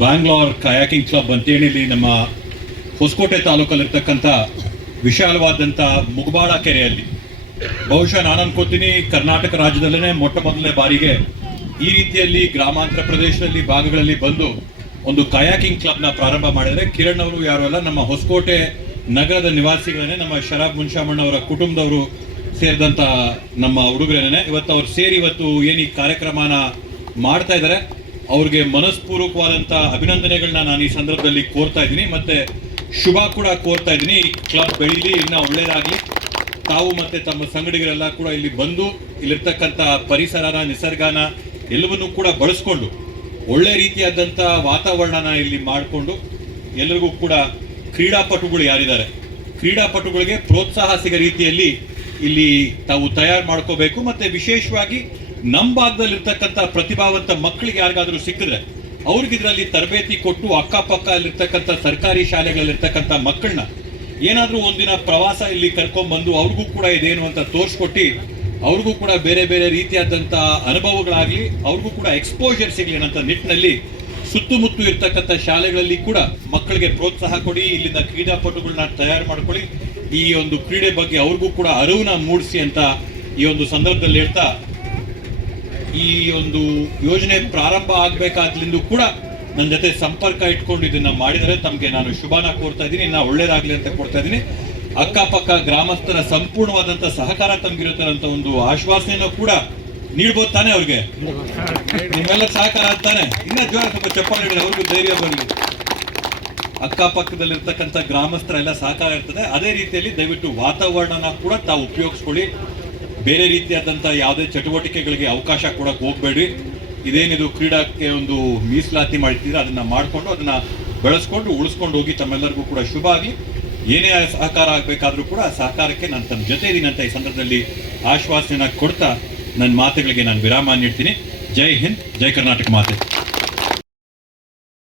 Bangalore kayaking club ಅಂತೇಳಿ ನಮ್ಮ ಹೊಸಕೋಟೆ ತಾಲೂಕಲ್ಲಿರ್ತಕ್ಕಂಥ ವಿಶಾಲವಾದಂಥ ಮುಗಬಾಳ ಕೆರೆಯಲ್ಲಿ. ಬಹುಶಃ ನಾನು ಅನ್ಕೋತೀನಿ ಕರ್ನಾಟಕ ರಾಜ್ಯದಲ್ಲೇ ಮೊಟ್ಟ ಮೊದಲನೇ ಬಾರಿಗೆ ಈ ರೀತಿಯಲ್ಲಿ ಗ್ರಾಮಾಂತರ ಪ್ರದೇಶದಲ್ಲಿ ಭಾಗಗಳಲ್ಲಿ ಬಂದು ಒಂದು ಕಯಾಕಿಂಗ್ ಕ್ಲಬ್ನ ಪ್ರಾರಂಭ ಮಾಡಿದರೆ ಕಿರಣ್ ಅವರು ಯಾರು ಅಲ್ಲ, ನಮ್ಮ ಹೊಸಕೋಟೆ ನಗರದ ನಿವಾಸಿಗಳನ್ನೇ ನಮ್ಮ ಶರಾಬ್ ಮುನ್ಶಾಮಣ್ಣ ಅವರ ಕುಟುಂಬದವರು ಸೇರಿದಂತ ನಮ್ಮ ಹುಡುಗರೇನೆ ಇವತ್ತು ಅವ್ರು ಸೇರಿ ಇವತ್ತು ಏನು ಈ ಕಾರ್ಯಕ್ರಮನ ಮಾಡ್ತಾ ಇದ್ದಾರೆ. ಅವ್ರಿಗೆ ಮನಸ್ಪೂರ್ವಕವಾದಂಥ ಅಭಿನಂದನೆಗಳನ್ನ ನಾನು ಈ ಸಂದರ್ಭದಲ್ಲಿ ಕೋರ್ತಾ ಇದ್ದೀನಿ. ಮತ್ತೆ ಶುಭ ಕೂಡ ಕೋರ್ತಾ ಇದ್ದೀನಿ. ಈ ಕ್ಲಬ್ ಬೆಳೀಲಿ ಇನ್ನೂ ಒಳ್ಳೇದಾಗ್ಲಿ. ತಾವು ಮತ್ತೆ ತಮ್ಮ ಸಂಗಡಿಗರೆಲ್ಲ ಕೂಡ ಇಲ್ಲಿ ಬಂದು ಇಲ್ಲಿರ್ತಕ್ಕಂಥ ಪರಿಸರನ, ನಿಸರ್ಗನ ಎಲ್ಲವನ್ನೂ ಕೂಡ ಬಳಸ್ಕೊಂಡು ಒಳ್ಳೆ ರೀತಿಯಾದಂಥ ವಾತಾವರಣನ ಇಲ್ಲಿ ಮಾಡಿಕೊಂಡು ಎಲ್ಲರಿಗೂ ಕೂಡ ಕ್ರೀಡಾಪಟುಗಳು ಯಾರಿದ್ದಾರೆ. ಕ್ರೀಡಾಪಟುಗಳಿಗೆ ಪ್ರೋತ್ಸಾಹ ಸಿಗೋ ರೀತಿಯಲ್ಲಿ ಇಲ್ಲಿ ತಾವು ತಯಾರು ಮಾಡ್ಕೋಬೇಕು. ಮತ್ತೆ ವಿಶೇಷವಾಗಿ ನಮ್ಮ ಭಾಗದಲ್ಲಿರ್ತಕ್ಕಂಥ ಪ್ರತಿಭಾವಂತ ಮಕ್ಕಳಿಗೆ ಯಾರಿಗಾದ್ರೂ ಸಿಕ್ಕಿದ್ರೆ ಅವ್ರಿಗೆ ಇದರಲ್ಲಿ ತರಬೇತಿ ಕೊಟ್ಟು ಅಕ್ಕಪಕ್ಕ ಅಲ್ಲಿರ್ತಕ್ಕಂಥ ಸರ್ಕಾರಿ ಶಾಲೆಗಳಲ್ಲಿರ್ತಕ್ಕಂಥ ಮಕ್ಕಳನ್ನ ಏನಾದರೂ ಒಂದಿನ ಪ್ರವಾಸ ಇಲ್ಲಿ ಕರ್ಕೊಂಡ್ ಬಂದು ಅವ್ರಿಗೂ ಕೂಡ ಇದೇನು ಅಂತ ತೋರಿಸ್ಕೊಟ್ಟು, ಅವ್ರಿಗೂ ಕೂಡ ಬೇರೆ ಬೇರೆ ರೀತಿಯಾದಂಥ ಅನುಭವಗಳಾಗ್ಲಿ, ಅವ್ರಿಗೂ ಕೂಡ ಎಕ್ಸ್ಪೋಜರ್ ಸಿಗಲಿ ಅನ್ನೋ ನಿಟ್ಟಿನಲ್ಲಿ ಸುತ್ತಮುತ್ತ ಇರ್ತಕ್ಕಂಥ ಶಾಲೆಗಳಲ್ಲಿ ಕೂಡ ಮಕ್ಕಳಿಗೆ ಪ್ರೋತ್ಸಾಹ ಕೊಡಿ, ಇಲ್ಲಿಂದ ಕ್ರೀಡಾಪಟುಗಳನ್ನ ತಯಾರು ಮಾಡ್ಕೊಳ್ಳಿ. ಈ ಒಂದು ಕ್ರೀಡೆ ಬಗ್ಗೆ ಅವ್ರಿಗೂ ಕೂಡ ಅರಿವನ್ನ ಮೂಡಿಸಿ ಅಂತ ಈ ಒಂದು ಸಂದರ್ಭದಲ್ಲಿ ಹೇಳ್ತಾ ಈ ಒಂದು ಯೋಜನೆ ಪ್ರಾರಂಭ ಆಗ್ಬೇಕಾದ್ಲಿಂದು ಕೂಡ ನನ್ನ ಜೊತೆ ಸಂಪರ್ಕ ಇಟ್ಕೊಂಡು ಇದನ್ನ ಮಾಡಿದರೆ ತಮಗೆ ನಾನು ಶುಭನ ಕೋರ್ತಾ ಇದ್ದೀನಿ. ಇನ್ನ ಒಳ್ಳೇದಾಗ್ಲಿ ಅಂತ ಕೊಡ್ತಾ ಇದ್ದೀನಿ. ಅಕ್ಕಪಕ್ಕ ಗ್ರಾಮಸ್ಥರ ಸಂಪೂರ್ಣವಾದಂತ ಸಹಕಾರ ತಮ್ಗಿರುತ್ತೆ ಅಂತ ಒಂದು ಆಶ್ವಾಸನೆಯನ್ನು ಕೂಡ ನೀಡ್ಬೋದು ತಾನೆ ಅವ್ರಿಗೆ. ನಿಮ್ಮೆಲ್ಲ ಸಹಕಾರ ಅಂತಾನೆ ಇನ್ನ ಜ್ವರ ಸ್ವಲ್ಪ ಚಪ್ಪಾಳೆ ಅವ್ರಿಗೂ ಧೈರ್ಯ ಬರಲಿ ಅಕ್ಕಪಕ್ಕದಲ್ಲಿರ್ತಕ್ಕಂಥ ಗ್ರಾಮಸ್ಥರೆಲ್ಲ ಸಹಕಾರ ಇರ್ತದೆ. ಅದೇ ರೀತಿಯಲ್ಲಿ ದಯವಿಟ್ಟು ವಾತಾವರಣನ ಕೂಡ ತಾವು ಉಪಯೋಗಿಸ್ಕೊಳ್ಳಿ. ಬೇರೆ ರೀತಿಯಾದಂಥ ಯಾವುದೇ ಚಟುವಟಿಕೆಗಳಿಗೆ ಅವಕಾಶ ಕೊಡಕ್ಕೆ ಹೋಗಬೇಡಿ ಇದೇನಿದು ಕ್ರೀಡಾಕ್ಕೆ ಒಂದು ಮೀಸಲಾತಿ ಮಾಡ್ತಿದ್ರೆ ಅದನ್ನು ಮಾಡಿಕೊಂಡು ಅದನ್ನು ಬೆಳೆಸ್ಕೊಂಡು ಉಳಿಸ್ಕೊಂಡು ಹೋಗಿ ತಮ್ಮೆಲ್ಲರಿಗೂ ಕೂಡ ಶುಭ ಆಗಿ ಏನೇ ಸಹಕಾರ ಆಗಬೇಕಾದ್ರೂ ಕೂಡ ಸಹಕಾರಕ್ಕೆ ನಾನು ತಮ್ಮ ಜೊತೆ ಇದ್ದೀನಿ ಅಂತ ಈ ಸಂದರ್ಭದಲ್ಲಿ ಆಶ್ವಾಸನೆನ ಕೊಡ್ತಾ ನನ್ನ ಮಾತುಗಳಿಗೆ ನಾನು ವಿರಾಮ ನೀಡ್ತೀನಿ. ಜೈ ಹಿಂದ್, ಜೈ ಕರ್ನಾಟಕ ಮಾತೆ.